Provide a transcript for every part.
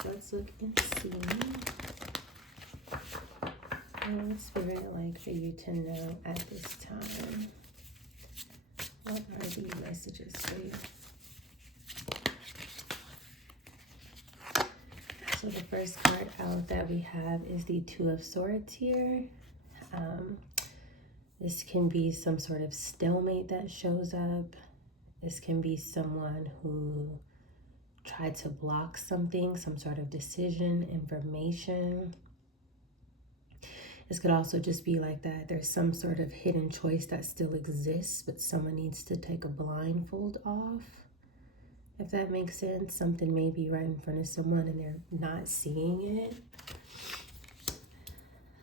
so let's look and see. What would Spirit like for you to know at this time? What are the messages for you? So the first card out that we have is the Two of Swords here. This can be some sort of stalemate that shows up. This can be someone who tried to block something, some sort of decision, information. This could also just be like that. There's some sort of hidden choice that still exists, but someone needs to take a blindfold off. If that makes sense, something may be right in front of someone and they're not seeing it.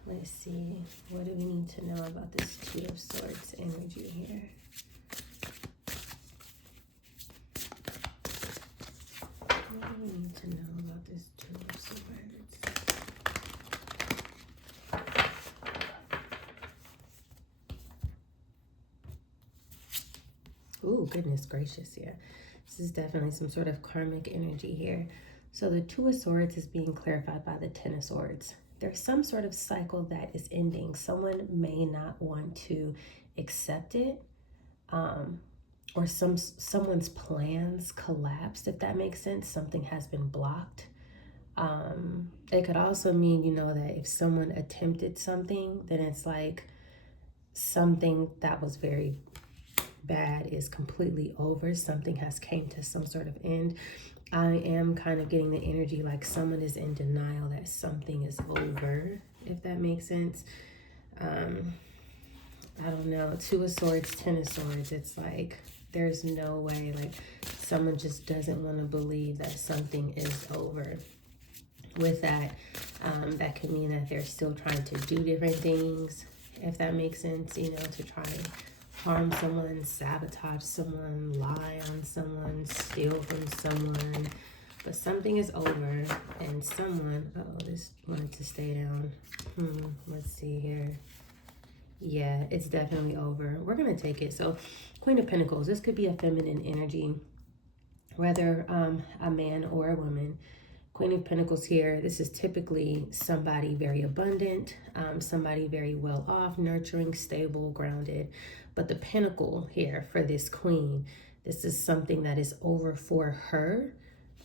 Let's see, what do we need to know about this Two of Swords energy here? What do we need to know about this Two of Swords? Ooh, goodness gracious, yeah. This is definitely some sort of karmic energy here. So the Two of Swords is being clarified by the Ten of Swords. There's some sort of cycle that is ending. Someone may not want to accept it, or someone's plans collapsed, if that makes sense. Something has been blocked. It could also mean, you know, that if someone attempted something, then it's like something that was very bad is completely over. Something has came to some sort of end. I am kind of getting the energy like someone is in denial that something is over, if that makes sense. I don't know. Two of Swords, Ten of Swords. It's like there's no way. Like someone just doesn't want to believe that something is over. With that, that could mean that they're still trying to do different things, if that makes sense, you know, to try and harm someone, sabotage someone, lie on someone, steal from someone. But something is over and someone, this wanted to stay down. Let's see here. Yeah, it's definitely over. We're going to take it. So Queen of Pentacles, this could be a feminine energy, whether a man or a woman. Queen of Pentacles here, this is typically somebody very abundant, somebody very well off, nurturing, stable, grounded. But the Pentacle here for this queen, this is something that is over for her,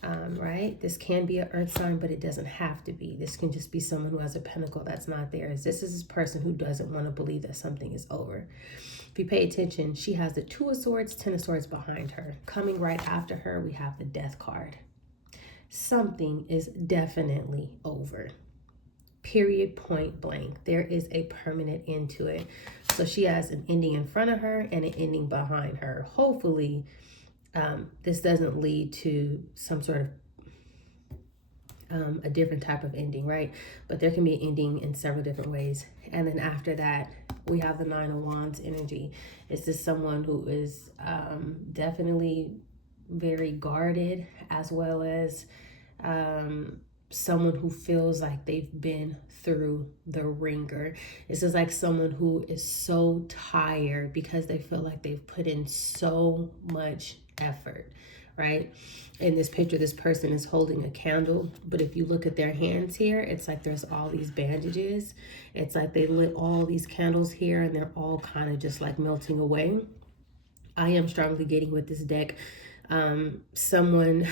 right? This can be an earth sign, but it doesn't have to be. This can just be someone who has a pentacle that's not theirs. This is this person who doesn't want to believe that something is over. If you pay attention, she has the Two of Swords, Ten of Swords behind her. Coming right after her, we have the Death card. Something is definitely over. Period, point blank. There is a permanent end to it. So she has an ending in front of her and an ending behind her. Hopefully, this doesn't lead to some sort of a different type of ending, right? But there can be an ending in several different ways. And then after that, we have the Nine of Wands energy. Is this someone who is definitely very guarded, as well as someone who feels like they've been through the ringer. This is like someone who is so tired because they feel like they've put in so much effort, right? In this picture, this person is holding a candle, but if you look at their hands here, it's like there's all these bandages. It's like they lit all these candles here and they're all kind of just like melting away. I am strongly getting with this deck, someone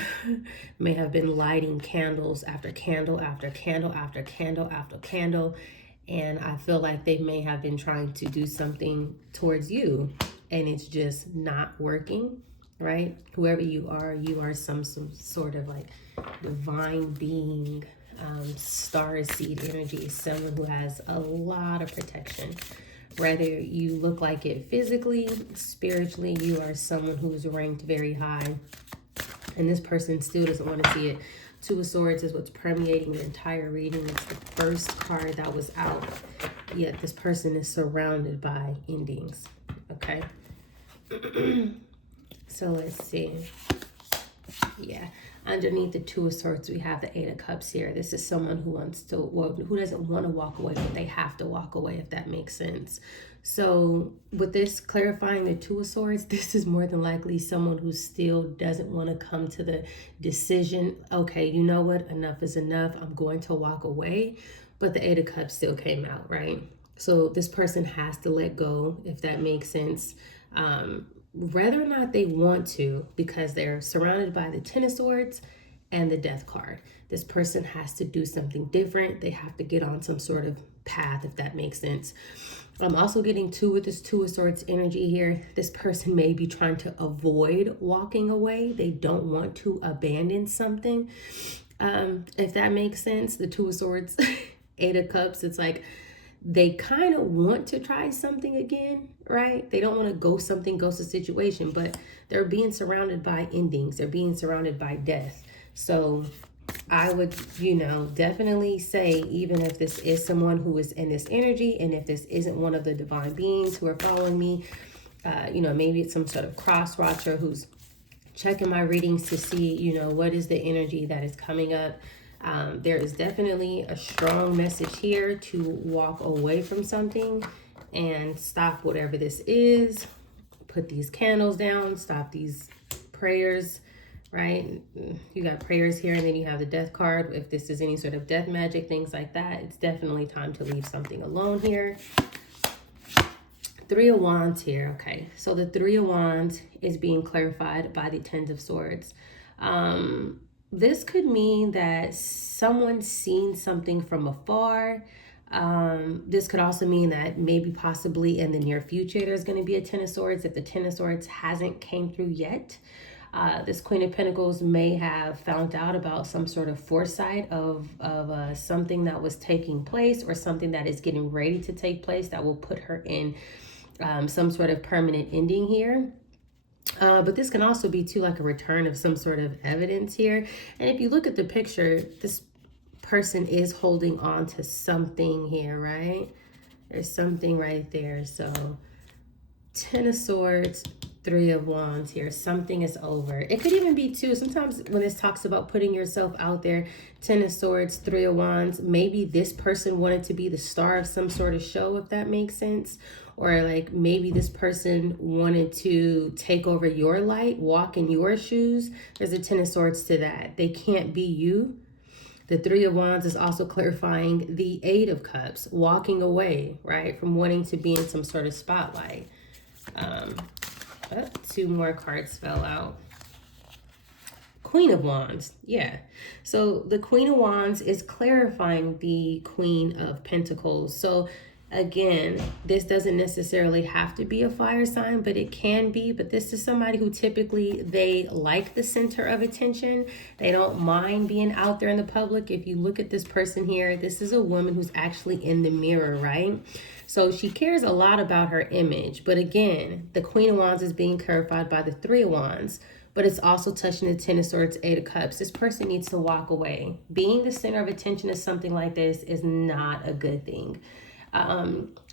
may have been lighting candles after candle after candle after candle after candle, and I feel like they may have been trying to do something towards you and it's just not working, right? Whoever you are some sort of like divine being, star seed energy, someone who has a lot of protection. Whether you look like it physically, spiritually, you are someone who is ranked very high. And this person still doesn't want to see it. Two of Swords is what's permeating the entire reading. It's the first card that was out. Yet this person is surrounded by endings. Okay. So let's see. Yeah. Underneath the Two of Swords, we have the Eight of Cups here. This is someone who wants to, well, who doesn't want to walk away, but they have to walk away, if that makes sense. So with this clarifying the Two of Swords, this is more than likely someone who still doesn't want to come to the decision, okay, you know what, enough is enough, I'm going to walk away. But the Eight of Cups still came out, right? So this person has to let go, if that makes sense. Whether or not they want to, because they're surrounded by the Ten of Swords and the Death card. This person has to do something different. They have to get on some sort of path, if that makes sense. I'm also getting with this Two of Swords energy here. This person may be trying to avoid walking away. They don't want to abandon something. If that makes sense, the Two of Swords, Eight of Cups, it's like they kind of want to try something again, right? They don't want to ghost a situation, but they're being surrounded by endings. They're being surrounded by death. So I would, definitely say, even if this is someone who is in this energy, and if this isn't one of the divine beings who are following me, maybe it's some sort of cross watcher who's checking my readings to see, what is the energy that is coming up. There is definitely a strong message here to walk away from something and stop whatever this is. Put these candles down, stop these prayers, right? You got prayers here, and then you have the Death card. If this is any sort of death magic, things like that, it's definitely time to leave something alone here. Three of Wands here. Okay, so the Three of Wands is being clarified by the Ten of Swords. This could mean that someone's seen something from afar. This could also mean that maybe possibly in the near future there's going to be a Ten of Swords if the Ten of Swords hasn't came through yet. This Queen of Pentacles may have found out about some sort of foresight of something that was taking place, or something that is getting ready to take place that will put her in some sort of permanent ending here. But this can also be too like a return of some sort of evidence here. And if you look at the picture, this person is holding on to something here, right? There's something right there. So Ten of Swords, Three of Wands here. Something is over. It could even be too, sometimes when this talks about putting yourself out there, Ten of Swords, Three of Wands, maybe this person wanted to be the star of some sort of show, if that makes sense. Or like maybe this person wanted to take over your light, walk in your shoes. There's a Ten of Swords to that. They can't be you. The Three of Wands is also clarifying the Eight of Cups, walking away, right, from wanting to be in some sort of spotlight. Two more cards fell out. Queen of Wands, yeah. So the Queen of Wands is clarifying the Queen of Pentacles. So again, this doesn't necessarily have to be a fire sign, but it can be. But this is somebody who typically, they like the center of attention. They don't mind being out there in the public. If you look at this person here, this is a woman who's actually in the mirror, right? So she cares a lot about her image. But again, the Queen of Wands is being clarified by the Three of Wands. But it's also touching the Ten of Swords, Eight of Cups. This person needs to walk away. Being the center of attention is something like this is not a good thing.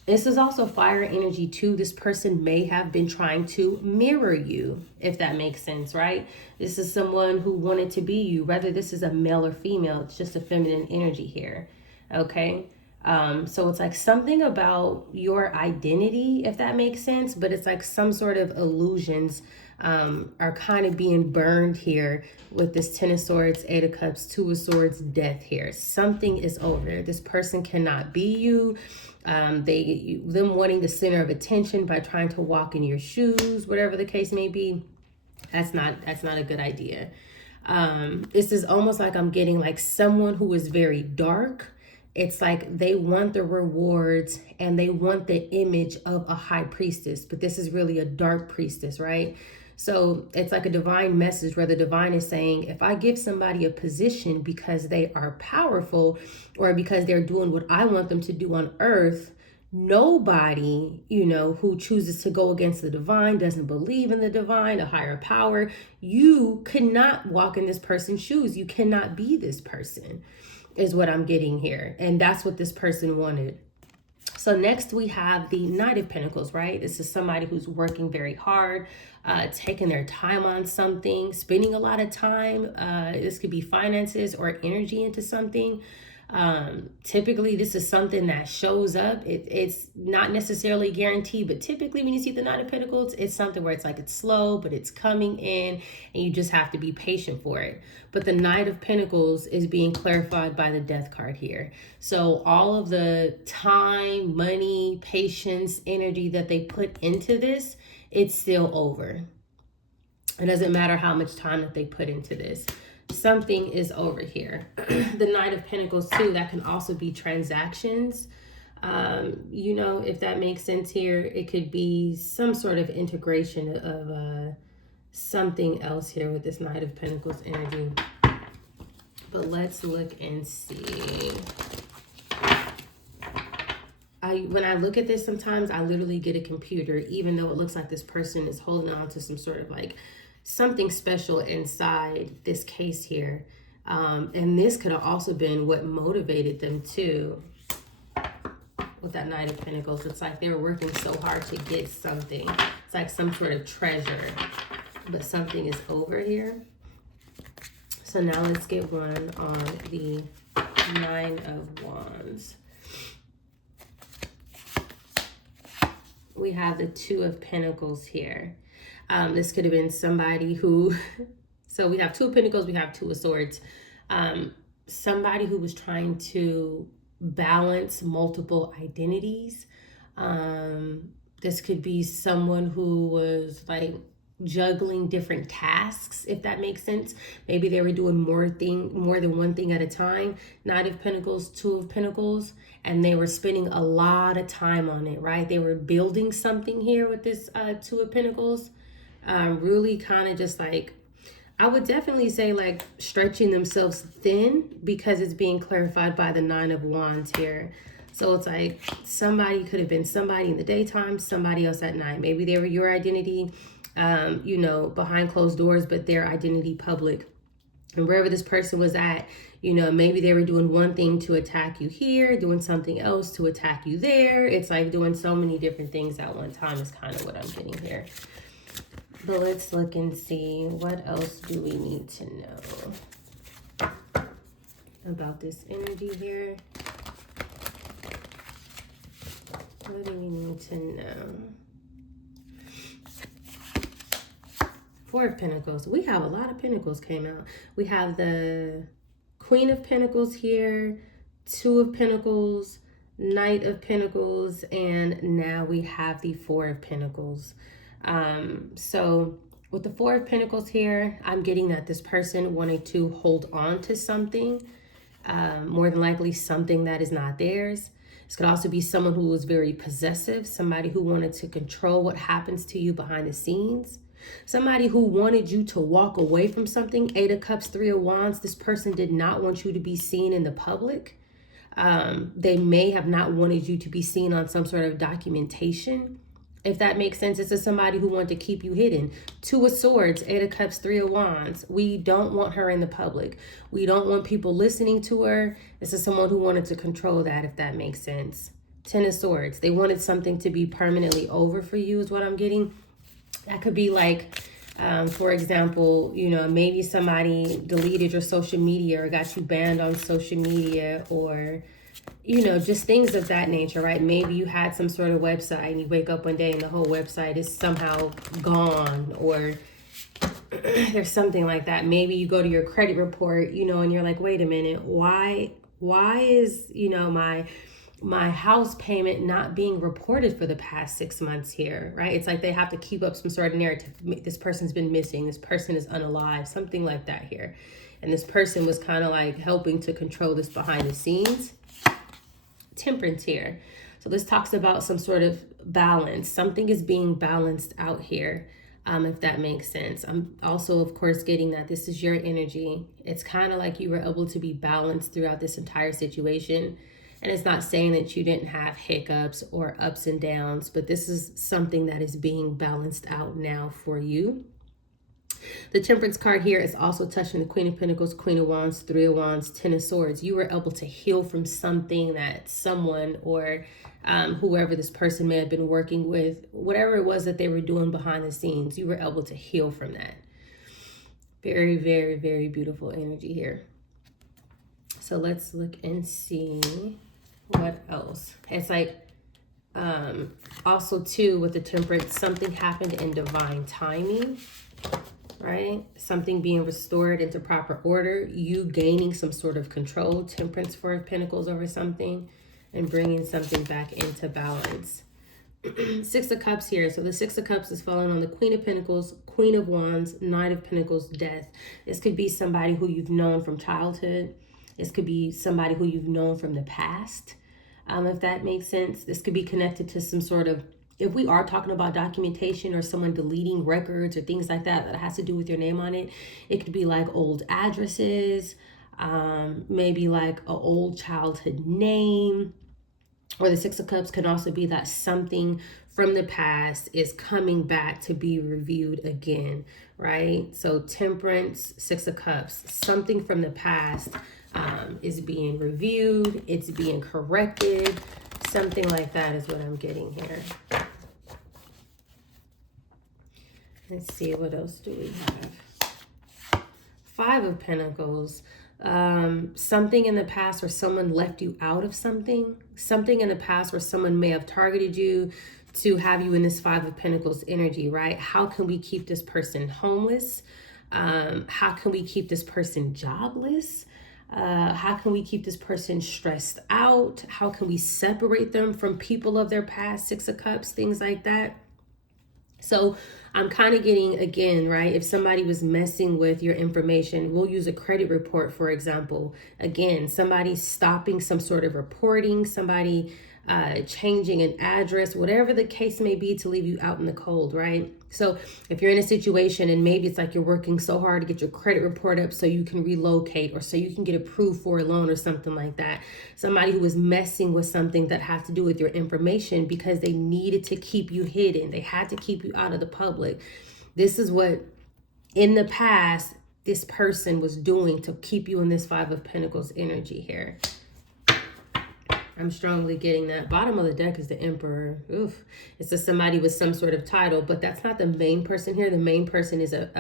This is also fire energy too. This person may have been trying to mirror you, if that makes sense, right? This is someone who wanted to be you, whether this is a male or female. It's just a feminine energy here, okay? So it's like something about your identity, if that makes sense, but it's like some sort of illusions are kind of being burned here with this Ten of Swords, Eight of Cups, Two of Swords, Death here. Something is over. This person cannot be you. Them wanting the center of attention by trying to walk in your shoes, whatever the case may be, that's not a good idea. This is almost like I'm getting like someone who is very dark. It's like they want the rewards and they want the image of a high priestess, but this is really a dark priestess, right? So it's like a divine message where the divine is saying, if I give somebody a position because they are powerful or because they're doing what I want them to do on earth, nobody, who chooses to go against the divine, doesn't believe in the divine, a higher power, you cannot walk in this person's shoes. You cannot be this person, is what I'm getting here. And that's what this person wanted. So next we have the Knight of Pentacles, right? This is somebody who's working very hard. taking their time on something, spending a lot of time. This could be finances or energy into something. Typically this is something that shows up. It's not necessarily guaranteed, but typically when you see the Nine of Pentacles, it's something where it's like it's slow, but it's coming in and you just have to be patient for it. But the Knight of Pentacles is being clarified by the Death card here. So all of the time, money, patience, energy that they put into this, it's still over. It doesn't matter how much time that they put into this. Something is over here. The Knight of Pentacles too, that can also be transactions. You know, if that makes sense here, it could be some sort of integration of something else here with this Knight of Pentacles energy. But let's look and see. When I look at this, sometimes I literally get a computer, even though it looks like this person is holding on to some sort of like something special inside this case here. And this could have also been what motivated them too. With that Knight of Pentacles, it's like they were working so hard to get something. It's like some sort of treasure, but something is over here. So now let's get one on the Nine of Wands. We have the Two of Pentacles here. This could have been somebody who, so we have Two of Pentacles, we have Two of Swords. Somebody who was trying to balance multiple identities. This could be someone who was like juggling different tasks, if that makes sense. Maybe they were doing more than one thing at a time. Knight of Pentacles, Two of Pentacles, and they were spending a lot of time on it, right? They were building something here with this Two of Pentacles. Really kind of just like, I would definitely say like stretching themselves thin, because it's being clarified by the Nine of Wands here. So it's like somebody could have been somebody in the daytime, somebody else at night. Maybe they were your identity, you know, behind closed doors, but their identity public. And wherever this person was at, you know, maybe they were doing one thing to attack you here, doing something else to attack you there. It's like doing so many different things at one time is kind of what I'm getting here. But let's look and see, what else do we need to know about this energy here? What do we need to know? Four of Pentacles. We have a lot of Pentacles came out. We have the Queen of Pentacles here, Two of Pentacles, Knight of Pentacles, and now we have the Four of Pentacles. So with the Four of Pentacles here, I'm getting that this person wanted to hold on to something, more than likely something that is not theirs. This could also be someone who was very possessive, somebody who wanted to control what happens to you behind the scenes, somebody who wanted you to walk away from something. Eight of Cups, Three of Wands. This person did not want you to be seen in the public. They may have not wanted you to be seen on some sort of documentation, if that makes sense. This is somebody who wanted to keep you hidden. Two of Swords, Eight of Cups, Three of Wands. We don't want her in the public. We don't want people listening to her. This is someone who wanted to control that, if that makes sense. Ten of Swords. They wanted something to be permanently over for you, is what I'm getting. That could be like, for example, you know, maybe somebody deleted your social media or got you banned on social media, or, you know, just things of that nature, right? Maybe you had some sort of website and you wake up one day and the whole website is somehow gone, or there's something like that. Maybe you go to your credit report, you know, and you're like, wait a minute, why is, you know, my house payment not being reported for the past 6 months here, right? It's like they have to keep up some sort of narrative. This person's been missing. This person is unalive, something like that here. And this person was kind of like helping to control this behind the scenes. Temperance here. So this talks about some sort of balance. Something is being balanced out here, if that makes sense. I'm also, of course, getting that this is your energy. It's kind of like you were able to be balanced throughout this entire situation. And it's not saying that you didn't have hiccups or ups and downs, but this is something that is being balanced out now for you. The Temperance card here is also touching the Queen of Pentacles, Queen of Wands, Three of Wands, Ten of Swords. You were able to heal from something that someone or whoever this person may have been working with, whatever it was that they were doing behind the scenes, you were able to heal from that. Very, very, very beautiful energy here. So let's look and see what else. It's like also too with the Temperance, something happened in divine timing, right? Something being restored into proper order, you gaining some sort of control, Temperance, Four of Pentacles over something, and bringing something back into balance. Six of Cups here. So the Six of Cups is falling on the Queen of Pentacles, Queen of Wands, Knight of Pentacles, Death. This could be somebody who you've known from childhood. This could be somebody who you've known from the past, if that makes sense. This could be connected to some sort of, if we are talking about documentation or someone deleting records or things like that, that has to do with your name on it. It could be like old addresses, maybe like an old childhood name. Or the Six of Cups can also be that something from the past is coming back to be reviewed again, right? So Temperance, Six of Cups, something from the past is being reviewed, it's being corrected, something like that is what I'm getting here. Let's see, what else do we have? Five of Pentacles. Something in the past where someone left you out of something in the past where someone may have targeted you to have you in this Five of Pentacles energy, right? How can we keep this person homeless? How can we keep this person jobless? How can we keep this person stressed out? How can we separate them from people of their past? Six of Cups, things like that. So I'm kind of getting, again, right, if somebody was messing with your information, we'll use a credit report, for example. Again, somebody stopping some sort of reporting, somebody changing an address, whatever the case may be, to leave you out in the cold, right? So if you're in a situation and maybe it's like you're working so hard to get your credit report up so you can relocate or so you can get approved for a loan or something like that. Somebody who was messing with something that has to do with your information because they needed to keep you hidden. They had to keep you out of the public. This is what in the past this person was doing to keep you in this Five of Pentacles energy here. I'm strongly getting that. Bottom of the deck is the Emperor. Oof. It's just somebody with some sort of title, but that's not the main person here. The main person is a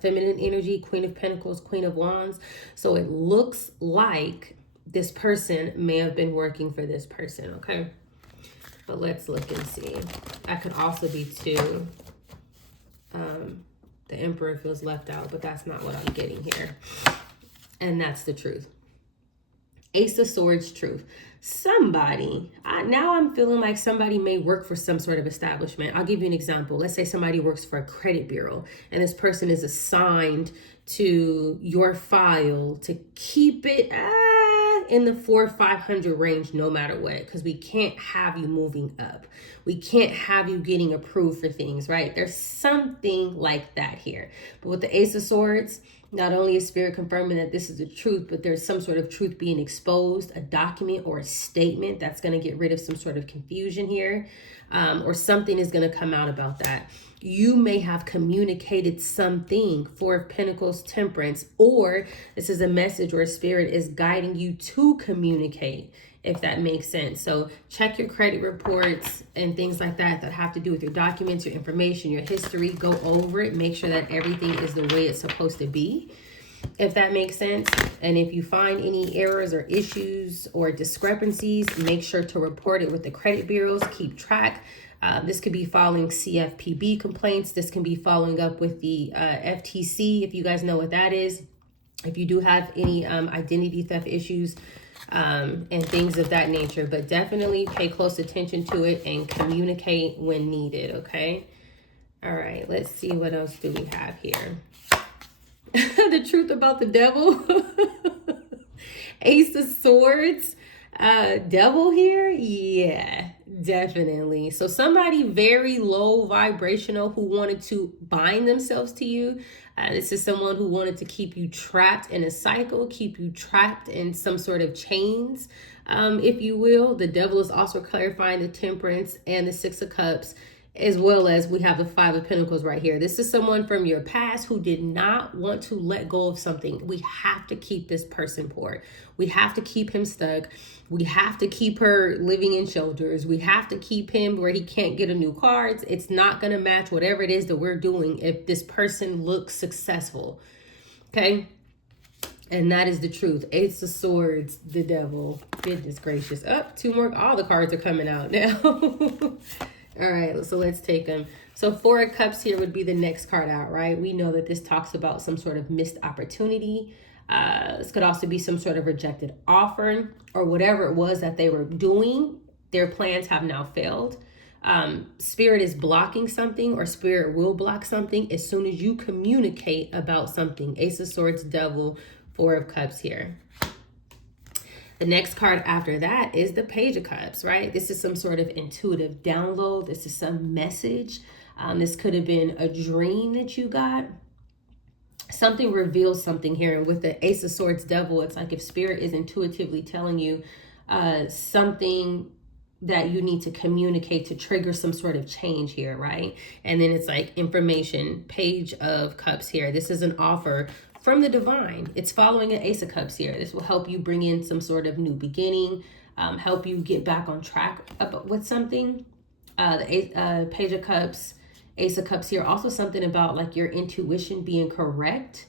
feminine energy, Queen of Pentacles, Queen of Wands. So it looks like this person may have been working for this person, okay? But let's look and see. That could also be too. The Emperor feels left out, but that's not what I'm getting here. And that's the truth. Ace of Swords, truth. Somebody, now I'm feeling like somebody may work for some sort of establishment. I'll give you an example. Let's say somebody works for a credit bureau and this person is assigned to your file to keep it in the 400-500 range no matter what, because we can't have you moving up. We can't have you getting approved for things, right? There's something like that here. But with the Ace of Swords, not only is Spirit confirming that this is the truth, but there's some sort of truth being exposed, a document or a statement that's going to get rid of some sort of confusion here, or something is going to come out about that. You may have communicated something, Four of Pentacles, Temperance, or this is a message where Spirit is guiding you to communicate, if that makes sense. So check your credit reports and things like that that have to do with your documents, your information, your history. Go over it. Make sure that everything is the way it's supposed to be, if that makes sense. And if you find any errors or issues or discrepancies, make sure to report it with the credit bureaus. Keep track. This could be filing CFPB complaints. This can be following up with the FTC, if you guys know what that is. If you do have any identity theft issues, and things of that nature, but definitely pay close attention to it and communicate when needed, okay? All right, let's see, what else do we have here? The truth about the devil. Ace of Swords, devil here. Yeah, definitely. So somebody very low vibrational who wanted to bind themselves to you. This is someone who wanted to keep you trapped in a cycle, keep you trapped in some sort of chains, if you will. The devil is also clarifying the Temperance and the Six of Cups. as well as we have the Five of Pentacles right here. This is someone from your past who did not want to let go of something. We have to keep this person poor. We have to keep him stuck. We have to keep her living in shelters. We have to keep him where he can't get a new car. It's not going to match whatever it is that we're doing if this person looks successful. Okay? And that is the truth. Ace of Swords, the Devil. Goodness gracious. Two more. All the cards are coming out now. All right, so let's take them. So Four of Cups here would be the next card out, right? We know that this talks about some sort of missed opportunity. This could also be some sort of rejected offer or whatever it was that they were doing. Their plans have now failed. Spirit is blocking something, or Spirit will block something as soon as you communicate about something. Ace of Swords, Devil, Four of Cups here. The next card after that is the Page of Cups, right? This is some sort of intuitive download. This is some message. This could have been a dream that you got. Something reveals something here. And with the Ace of Swords, Devil, it's like if Spirit is intuitively telling you something that you need to communicate to trigger some sort of change here, right? And then it's like information, Page of Cups here. This is an offer from the divine. It's following an Ace of Cups here. This will help you bring in some sort of new beginning, help you get back on track with something. The Page of Cups, Ace of Cups here. Also something about like your intuition being correct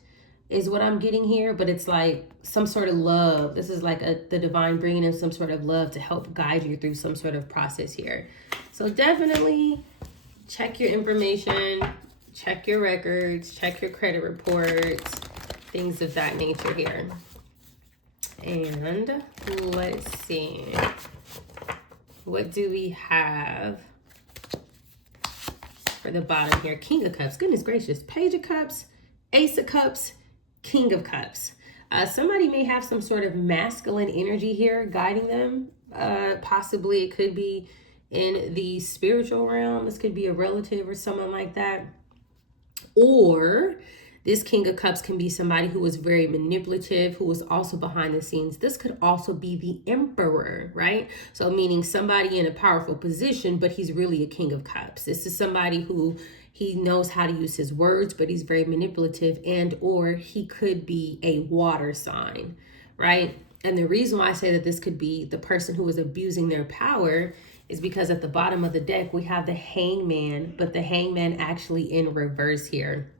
is what I'm getting here. But it's like some sort of love. This is like the divine bringing in some sort of love to help guide you through some sort of process here. So definitely check your information, check your records, check your credit reports, things of that nature here. And let's see. What do we have for the bottom here? King of Cups. Goodness gracious. Page of Cups, Ace of Cups, King of Cups. Somebody may have some sort of masculine energy here guiding them. Possibly it could be in the spiritual realm. This could be a relative or someone like that. Or this King of Cups can be somebody who was very manipulative, who was also behind the scenes. This could also be the Emperor, right? So meaning somebody in a powerful position, but he's really a King of Cups. This is somebody who he knows how to use his words, but he's very manipulative, and or he could be a water sign, right? And the reason why I say that this could be the person who was abusing their power is because at the bottom of the deck, we have the Hangman, but the Hangman actually in reverse here.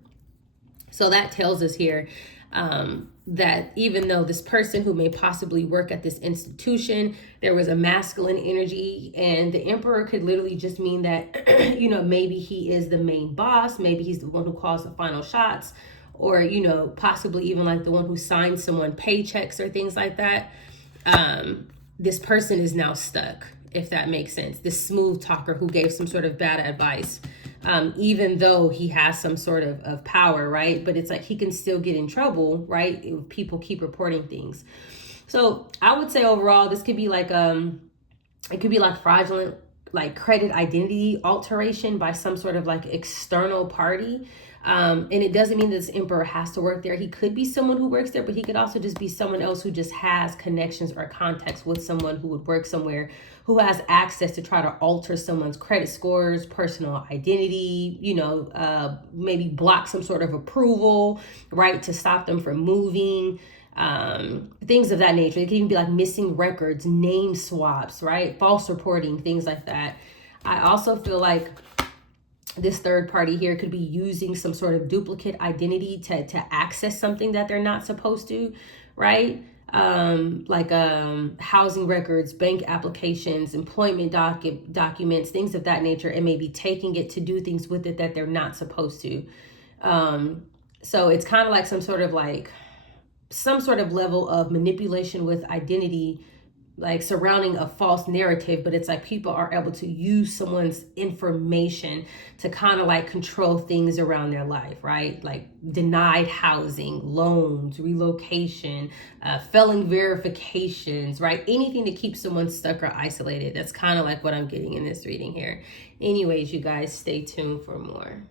So that tells us here that even though this person who may possibly work at this institution, there was a masculine energy, and the Emperor could literally just mean that, you know, maybe he is the main boss, maybe he's the one who calls the final shots, or, you know, possibly even like the one who signs someone paychecks or things like that. This person is now stuck, if that makes sense. This smooth talker who gave some sort of bad advice. Even though he has some sort of power, right? But it's like he can still get in trouble, right? If people keep reporting things. So I would say overall, this could be like, it could be like fraudulent, like credit identity alteration by some sort of like external party. And it doesn't mean that this Emperor has to work there. He could be someone who works there, but he could also just be someone else who just has connections or contacts with someone who would work somewhere, who has access to try to alter someone's credit scores, personal identity, you know, maybe block some sort of approval, right, to stop them from moving, things of that nature. It could even be like missing records, name swaps, right, false reporting, things like that. I also feel like this third party here could be using some sort of duplicate identity to access something that they're not supposed to, right? Like housing records, bank applications, employment documents, things of that nature, and maybe taking it to do things with it that they're not supposed to. So it's kind of like some sort of level of manipulation with identity, like surrounding a false narrative, but it's like people are able to use someone's information to kind of like control things around their life, right? Like denied housing, loans, relocation, felon verifications, right? Anything to keep someone stuck or isolated. That's kind of like what I'm getting in this reading here. Anyways, you guys stay tuned for more.